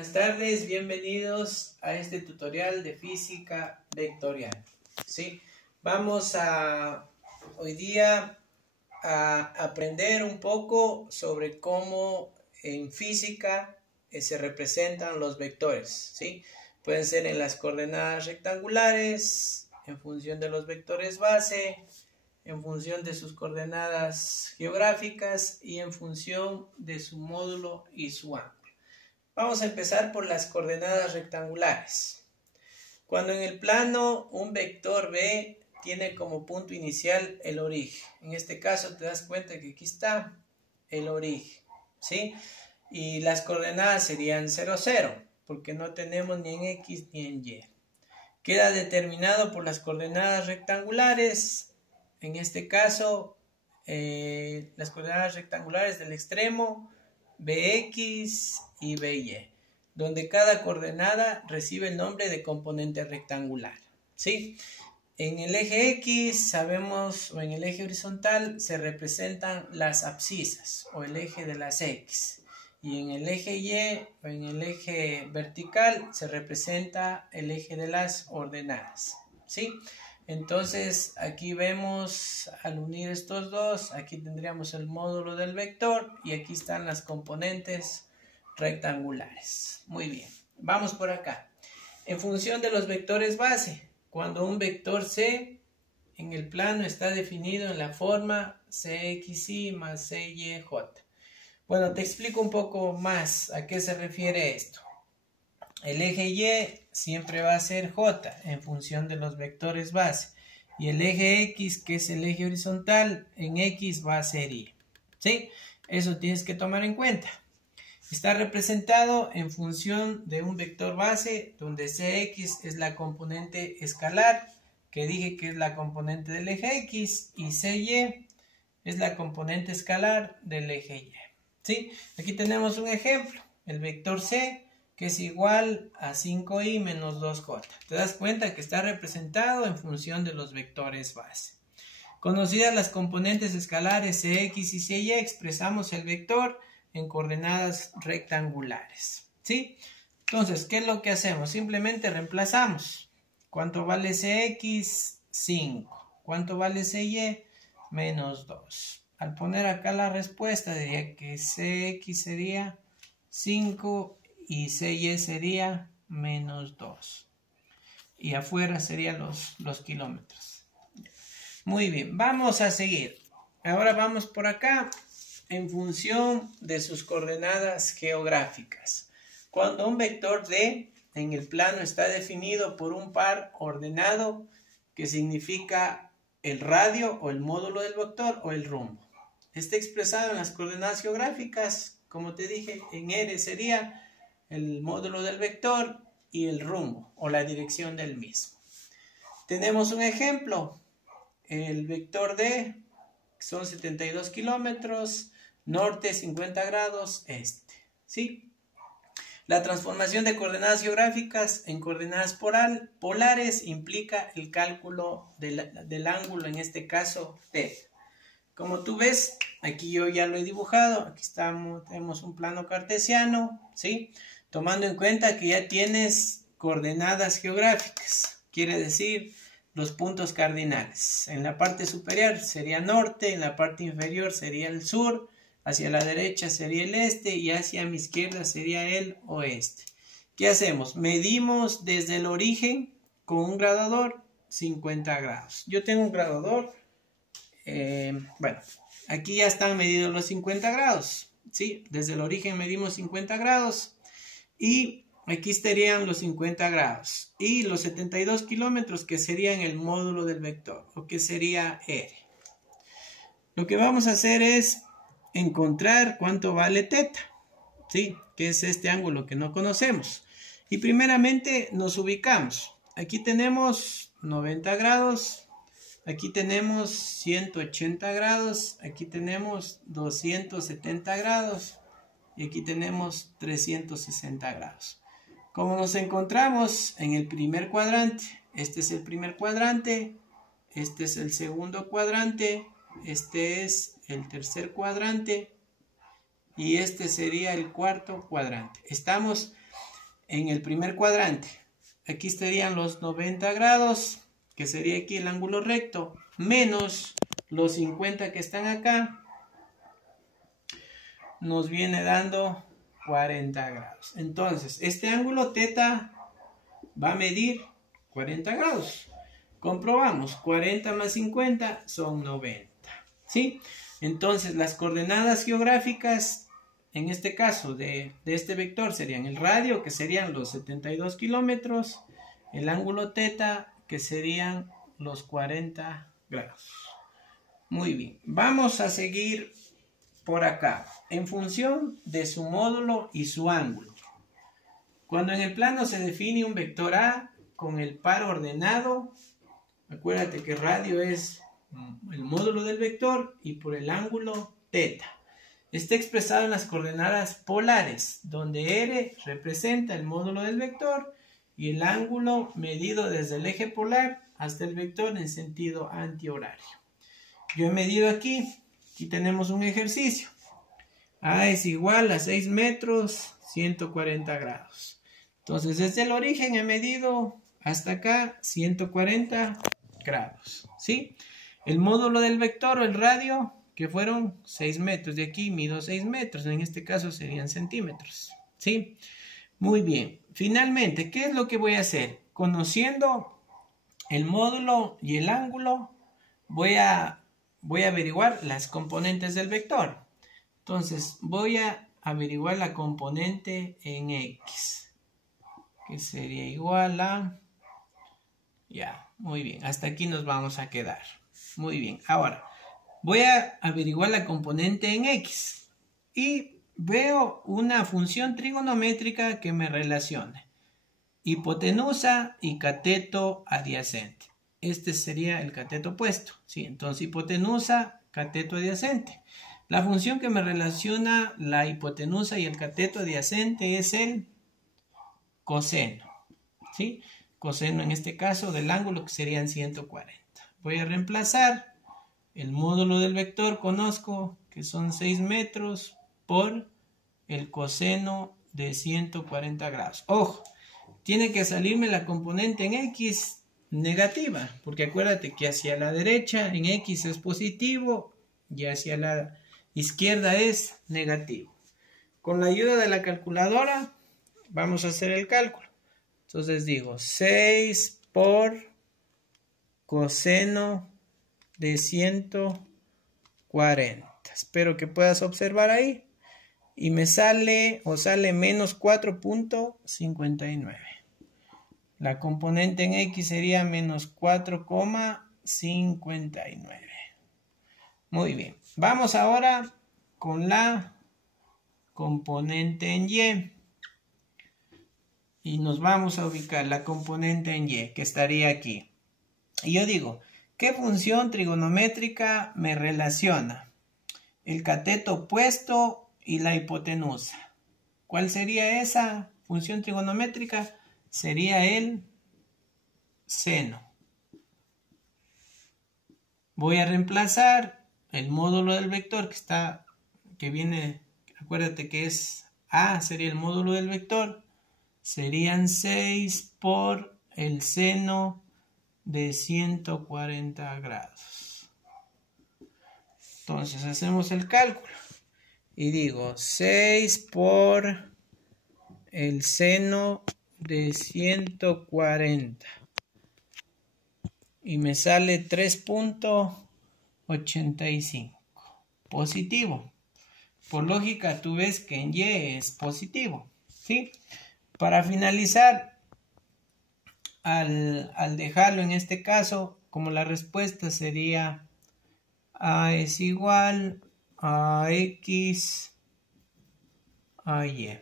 Buenas tardes, bienvenidos a este tutorial de física vectorial. ¿Sí? Vamos hoy día a aprender un poco sobre cómo en física se representan los vectores. ¿Sí? Pueden ser en las coordenadas rectangulares, en función de los vectores base, en función de sus coordenadas geográficas y en función de su módulo y su ángulo. Vamos a empezar por las coordenadas rectangulares. Cuando en el plano un vector B tiene como punto inicial el origen. En este caso te das cuenta que aquí está el origen, ¿sí? Y las coordenadas serían 0, 0, porque no tenemos ni en X ni en Y. Queda determinado por las coordenadas rectangulares. En este caso, las coordenadas rectangulares del extremo Bx y By, donde cada coordenada recibe el nombre de componente rectangular, ¿sí? En el eje X sabemos, o en el eje horizontal, se representan las abscisas, o el eje de las X. Y en el eje Y, o en el eje vertical, se representa el eje de las ordenadas, ¿sí? Entonces, aquí vemos, al unir estos dos, aquí tendríamos el módulo del vector y aquí están las componentes rectangulares. Muy bien, vamos por acá. En función de los vectores base, cuando un vector C en el plano está definido en la forma CXY más CYJ. Bueno, te explico un poco más a qué se refiere esto. El eje Y siempre va a ser J en función de los vectores base. Y el eje X, que es el eje horizontal, en X va a ser Y. ¿Sí? Eso tienes que tomar en cuenta. Está representado en función de un vector base, donde Cx es la componente escalar, que dije que es la componente del eje X, y Cy es la componente escalar del eje Y. ¿Sí? Aquí tenemos un ejemplo. El vector C, que es igual a 5i menos 2j. Te das cuenta que está representado en función de los vectores base. Conocidas las componentes escalares Cx y Cy, expresamos el vector en coordenadas rectangulares, ¿sí? Entonces, ¿qué es lo que hacemos? Simplemente reemplazamos. ¿Cuánto vale Cx? 5. ¿Cuánto vale Cy? Menos 2. Al poner acá la respuesta, diría que Cx sería 5 y Cy sería menos 2. Y afuera serían los kilómetros. Muy bien, vamos a seguir. Ahora vamos por acá en función de sus coordenadas geográficas. Cuando un vector D en el plano está definido por un par ordenado, que significa el radio o el módulo del vector o el rumbo. Está expresado en las coordenadas geográficas, como te dije, en R sería el módulo del vector y el rumbo o la dirección del mismo. Tenemos un ejemplo. El vector D son 72 kilómetros, norte 50 grados, este. ¿Sí? La transformación de coordenadas geográficas en coordenadas polares implica el cálculo del ángulo, en este caso θ. Como tú ves, aquí yo ya lo he dibujado. Aquí tenemos un plano cartesiano, ¿sí? Tomando en cuenta que ya tienes coordenadas geográficas, quiere decir los puntos cardinales. En la parte superior sería norte, en la parte inferior sería el sur, hacia la derecha sería el este y hacia mi izquierda sería el oeste. ¿Qué hacemos? Medimos desde el origen con un graduador 50 grados. Yo tengo un graduador, bueno, aquí ya están medidos los 50 grados, ¿sí? Desde el origen medimos 50 grados y aquí estarían los 50 grados y los 72 kilómetros que serían el módulo del vector, o que sería R. Lo que vamos a hacer es encontrar cuánto vale θ, ¿sí? Que es este ángulo que no conocemos. Y primeramente nos ubicamos. Aquí tenemos 90 grados, aquí tenemos 180 grados, aquí tenemos 270 grados y aquí tenemos 360 grados. Como nos encontramos en el primer cuadrante, este es el primer cuadrante, este es el segundo cuadrante, este es el tercer cuadrante y este sería el cuarto cuadrante. Estamos en el primer cuadrante. Aquí estarían los 90 grados, que sería aquí el ángulo recto, menos los 50 que están acá, nos viene dando 40 grados. Entonces, este ángulo teta va a medir 40 grados. Comprobamos, 40 más 50 son 90, ¿sí? Entonces, las coordenadas geográficas, en este caso, de este vector serían el radio, que serían los 72 kilómetros, el ángulo teta, que serían los 40 grados. Muy bien, vamos a seguir por acá, en función de su módulo y su ángulo. Cuando en el plano se define un vector A con el par ordenado, acuérdate que radio es el módulo del vector y por el ángulo teta. Está expresado en las coordenadas polares, donde R representa el módulo del vector y el ángulo medido desde el eje polar hasta el vector en sentido antihorario. Yo he medido aquí tenemos un ejercicio. A es igual a 6 metros, 140 grados. Entonces, desde el origen he medido hasta acá 140 grados, ¿sí? El módulo del vector o el radio, que fueron 6 metros. De aquí mido 6 metros, en este caso serían centímetros, ¿sí? Muy bien. Finalmente, ¿qué es lo que voy a hacer? Conociendo el módulo y el ángulo, voy a averiguar las componentes del vector. Entonces, voy a averiguar la componente en X, que sería igual a... Ya, muy bien. Hasta aquí nos vamos a quedar. Muy bien. Ahora, voy a averiguar la componente en X y veo una función trigonométrica que me relacione hipotenusa y cateto adyacente. Este sería el cateto opuesto, ¿sí? Entonces, hipotenusa, cateto adyacente. La función que me relaciona la hipotenusa y el cateto adyacente es el coseno, ¿sí? Coseno en este caso del ángulo, que serían 140. Voy a reemplazar el módulo del vector, conozco que son 6 metros por el coseno de 140 grados. Ojo, tiene que salirme la componente en X negativa, porque acuérdate que hacia la derecha en X es positivo y hacia la izquierda es negativo. Con la ayuda de la calculadora vamos a hacer el cálculo. Entonces digo 6 por coseno de 140. Espero que puedas observar ahí. Y me sale menos 4.59. La componente en X sería menos 4,59. Muy bien. Vamos ahora con la componente en Y. Y nos vamos a ubicar la componente en Y, que estaría aquí. Y yo digo, ¿qué función trigonométrica me relaciona? El cateto opuesto y la hipotenusa. ¿Cuál sería esa función trigonométrica? Sería el seno. Voy a reemplazar el módulo del vector que viene, acuérdate que es A, sería el módulo del vector. Serían 6 por el seno de 140 grados. Entonces hacemos el cálculo. Y digo 6 por el seno de 140. Y me sale 3.85. Positivo. Por lógica tú ves que en Y es positivo, ¿sí? Para finalizar, al dejarlo en este caso, como la respuesta sería A es igual a X a Y.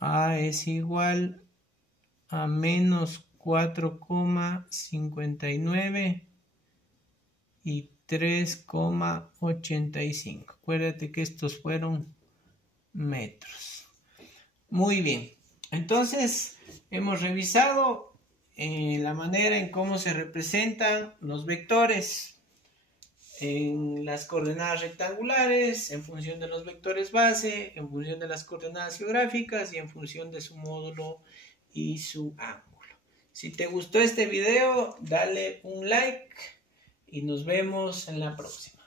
A es igual a menos 4,59 y 3,85. Acuérdate que estos fueron metros. Muy bien. Entonces, hemos revisado la manera en cómo se representan los vectores. en las coordenadas rectangulares, en función de los vectores base, en función de las coordenadas geográficas y en función de su módulo y su ángulo. Si te gustó este video, dale un like y nos vemos en la próxima.